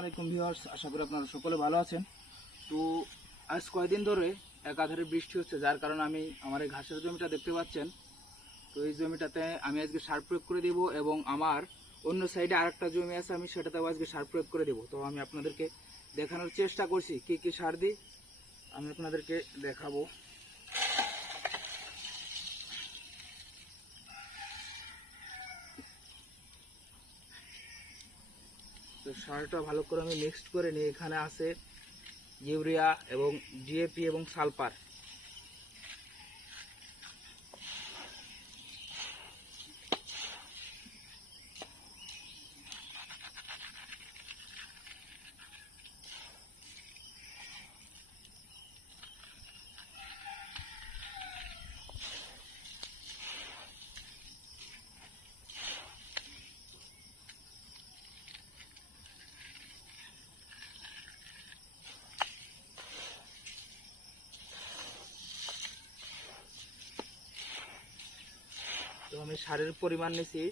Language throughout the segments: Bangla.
আলাইকুম ভিউয়ার্স, আশা করি আপনারা সকলে ভালো আছেন। তো আজ কয়দিন ধরে একাধারে বৃষ্টি হচ্ছে, যার কারণে আমি আমার এই ঘাসের জমিটা দেখতে পাচ্ছেন। তো এই জমিটাতে আমি আজকে সার প্রয়োগ করে দেব এবং আমার অন্য সাইডে আরেকটা জমি আছে, আমি সেটাতেও আজকে সার প্রয়োগ করে দেব। তো আমি আপনাদেরকে দেখানোর চেষ্টা করছি, কি কি সার দিই, আমি আপনাদেরকে দেখাবো তো সারটা ভালো করে আমি মিক্সড করে নিই এখানে আছে ইউরিয়া এবং ডিএপি এবং সালফার। আমি সারের পরিমাণ নিয়েছি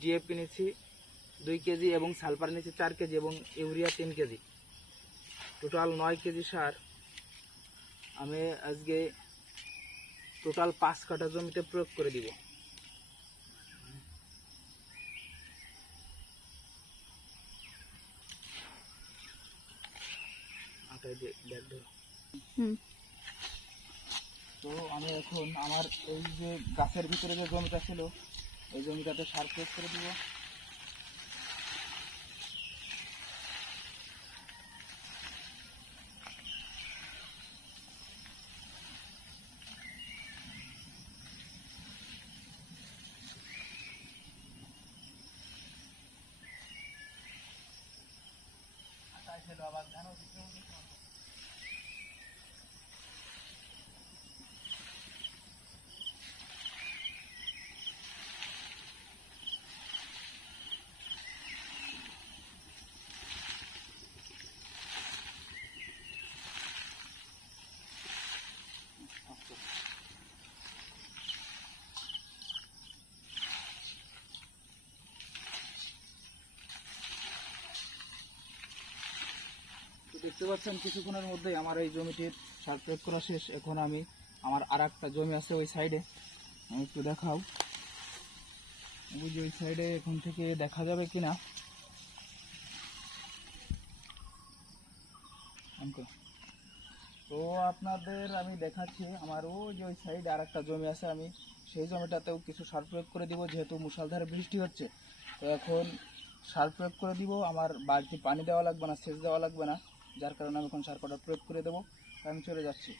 ডিএপি নিয়েছি দুই কেজি এবং সালফার নিয়েছি চার কেজি এবং ইউরিয়া তিন কেজি। টোটাল নয় কেজি সার। আমি আজকে টোটাল পাঁচ কাঠা জমিতে প্রয়োগ করে দিব। ধরো। হুম। তো আমি এখন আমার এই যে গাছের ভিতরে যে জমিটা ছিল, এই জমিটাতে সার প্রয়োগ করে দিব। আবার ধানও দেখতে পাচ্ছেন কিছুক্ষণের মধ্যেই আমার এই জমিটির সার প্রয়োগ করা শেষ। এখন আমি আমার আর একটা জমি আছে ওই সাইডে। আমি একটু দেখাও। যে ওই সাইডে এখন থেকে দেখা যাবে অন করো। তো আপনাদের আমি দেখাচ্ছি, আমার ওই যে ওই সাইডে আর একটা জমি আছে, আমি সেই জমিটাতেও কিছু সার প্রয়োগ করে দিব, যেহেতু মুষলধারে বৃষ্টি হচ্ছে। তো এখন সার প্রয়োগ করে দিব, আমার বাড়তি পানি দেওয়া লাগবে না, সেচ দেওয়া লাগবে না। যার কারণে আমি এখন সার কটা প্রয়োগ করে দেবো। আমি চলে যাচ্ছি।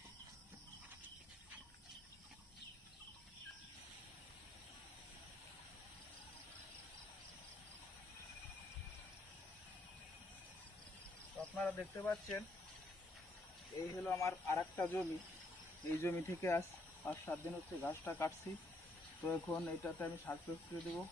আপনারা দেখতে পাচ্ছেন, এই হলো আমার আর জমি। এই জমি থেকে আজ পাঁচ সাত দিন হচ্ছে গাছটা কাটছি। তো এখন এটাতে আমি সার প্রয়োগ করে দেবো।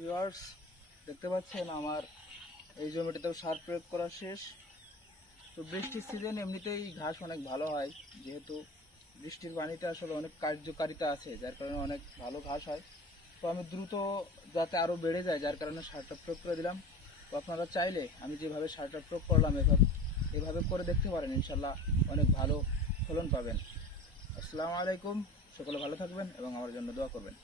ভিউয়ার্স দেখতে পাচ্ছেন আমার এই জমিটাতেও সার প্রয়োগ করা শেষ। তো বৃষ্টির সিজন এমনিতেই ঘাস অনেক ভালো হয়, যেহেতু বৃষ্টির পানিতে আসলে অনেক কার্যকারিতা আছে, যার কারণে অনেক ভালো ঘাস হয়। তো আমি দ্রুত যাতে আরও বেড়ে যায়, যার কারণে সারটা প্রয়োগ করে দিলাম। তো আপনারা চাইলে আমি যেভাবে সারটা প্রয়োগ করলাম, এভাবে এভাবে করে দেখতে পারেন ইনশাল্লাহ অনেক ভালো ফলন পাবেন। আসসালামু আলাইকুম, সকলে ভালো থাকবেন এবং আমার জন্য দোয়া করবেন।